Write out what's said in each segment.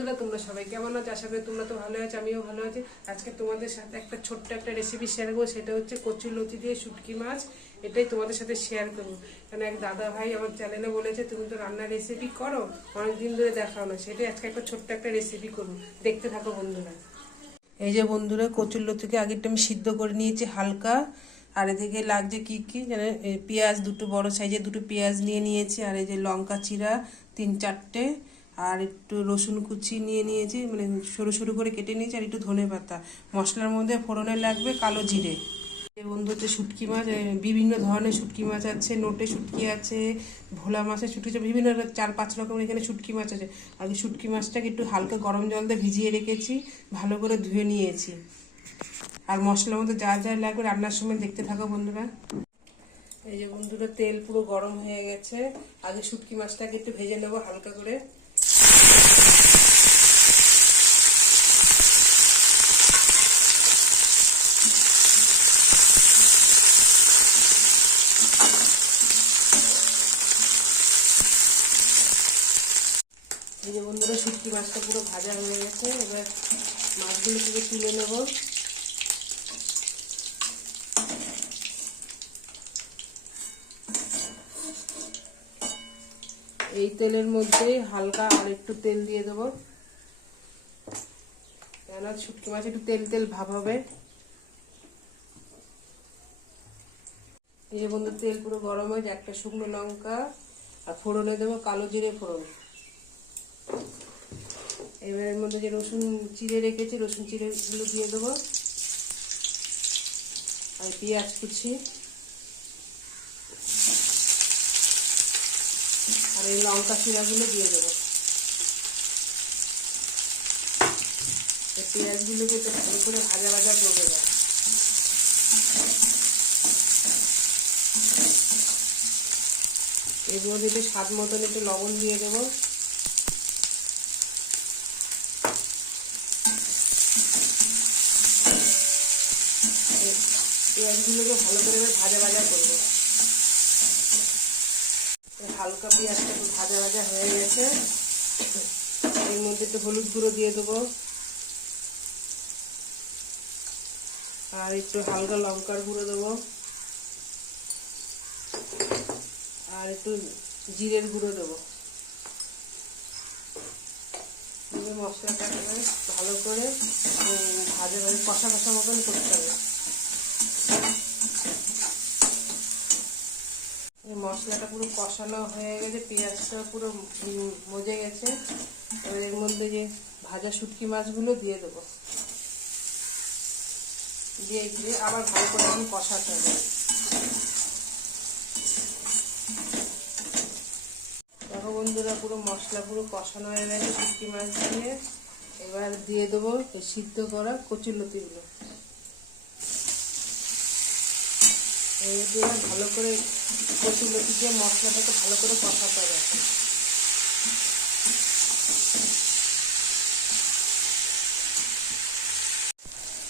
বন্ধুরা, তোমরা সবাই কেমন আছো? আশা করি তোমরা তো ভালো আছো, আমিও ভালো আছি। আজকে তোমাদের সাথে একটা ছোট্ট একটা রেসিপি শেয়ার করব, সেটা হচ্ছে কচু লতি দিয়ে শুটকি মাছ। এটাই তোমাদের সাথে শেয়ার করব। কারণ এক দাদা ভাই আমার চ্যানেলে বলেছে, তুমি তো রান্নার রেসিপি করো, অনেকদিন ধরে দেখাও না। সেটাই আজকে একটা ছোট্ট একটা রেসিপি করব। দেখতে থাকো বন্ধুরা। এই যে বন্ধুরা, কচুর লতিকে আগেরটা আমি সিদ্ধ করে নিয়েছি হালকা। আর এদিকে লাগছে কি কি যেন পেঁয়াজ, দুটো বড় সাইজের দুটো পেঁয়াজ নিয়ে নিয়েছি। আর এই যে লঙ্কা চিরা, তিন চারটে। আর একটু রসুন কুচি নিয়ে নিয়েছি মানে সরু সরু করে কেটে নিয়েছি, আর একটু ধনে পাতা। মশলার মধ্যে ফোড়নে লাগবে কালো জিরে। বন্ধু হচ্ছে শুটকি মাছ বিভিন্ন ধরনের শুটকি মাছ আছে, নোটে শুটকি আছে, ভোলা মাছের শুটকি আছে, বিভিন্ন চার পাঁচ রকমের এখানে শুটকি মাছ আছে। আগে শুটকি মাছটাকে একটু হালকা গরম জল দিয়ে ভিজিয়ে রেখেছি, ভালো করে ধুয়ে নিয়েছি। আর মশলার মধ্যে যা যা লাগবে রান্নার সময় দেখতে থাকো বন্ধুরা। এই যে বন্ধুরা, তেল পুরো গরম হয়ে গেছে। আগে শুটকি মাছটাকে একটু ভেজে নেব হালকা করে এই যে বন্ধুরা মাছটা পুরো ভাজা হয়ে গেছে। এবার মাছগুলো থেকে তুলে নেব। এই তেলের মধ্যে হালকা আর একটু তেল দিয়ে দেবো। কেননা শুটকি মাছ একটু তেল তেল ভাব হবে। এই যে বন্ধু তেল পুরো গরম হয়েছে একটা শুকনো লঙ্কা আর ফোড়নে দেবো কালো জিরে ফোড়ন। এবার এর মধ্যে যে রসুন চিড়ে রেখেছি, রসুন চিড়েগুলো দিয়ে দেবো। আর পেঁয়াজ কুচি। আর এই লঙ্কা চিরাগুলো দিয়ে দেবো। পেঁয়াজগুলোকে একটু ভালো করে ভাজা ভাজা করবে এবার। এর একটু স্বাদ মতন একটু লবণ দিয়ে দেবো এই পেঁয়াজগুলোকে ভালো করে ভাজা ভাজা করব। হালকা পেঁয়াজটা একটু ভাজা ভাজা হয়ে গেছে। এর মধ্যে একটু হলুদ গুঁড়ো দিয়ে দেবো। আর একটু হালকা লঙ্কার গুঁড়ো দেবো। আর একটু জিরের গুঁড়ো দেবো। দিয়ে মশলাটাকে ভালো করে ভাজা ভাজা, কষা কষা মতন করতে হবে। মশলাটা পুরো কষানো হয়ে গেছে, পেঁয়াজটা পুরো মজে গেছে। এবার এর মধ্যে যে ভাজা শুটকি মাছগুলো দিয়ে দেবো। দিয়ে দিয়ে আবার ভালো করে এখন কষাতে হবে। দেখো বন্ধুরা, পুরো মশলা পুরো কষানো হয়ে গেছে শুটকি মাছ দিয়ে। এবার দিয়ে দেবো সিদ্ধ করা কচুর লতিগুলো এই দিয়ে ভালো করে কচুর লতি দিয়ে মশলাটাকে ভালো করে কষাতে হবে।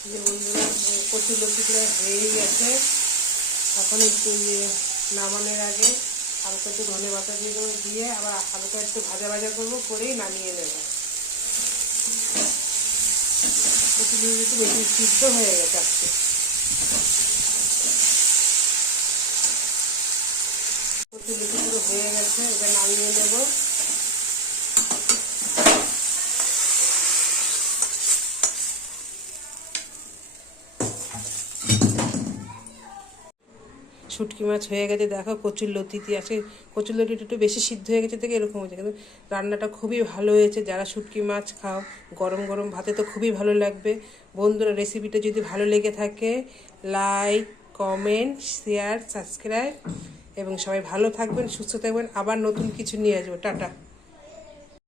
এখন যে বন্ধুরা লতিগুলো হয়েই গেছে। এখন একটু নামানোর আগে হালকা একটু ধনে পাতা দিয়ে দিয়ে আবার হালকা একটু ভাজা ভাজা করব, করেই নামিয়ে নেব। কচুর লতি বেশি সিদ্ধ হয়ে গেছে আজকে কচুর লতি পুরো হয়ে গেছে নেব শুটকি মাছ হয়ে গেছে, দেখো কচুর লতিটি আছে কচুর লতিটা একটু বেশি সিদ্ধ হয়ে গেছে থেকে এরকম হয়েছে। কিন্তু রান্নাটা খুবই ভালো হয়েছে। যারা শুটকি মাছ খাও, গরম গরম ভাতে তো খুবই ভালো লাগবে। বন্ধুরা রেসিপিটা যদি ভালো লেগে থাকে লাইক কমেন্ট শেয়ার সাবস্ক্রাইব এবং সবাই ভালো থাকবেন সুস্থ থাকবেন। আবার নতুন কিছু নিয়ে আসব। টাটা।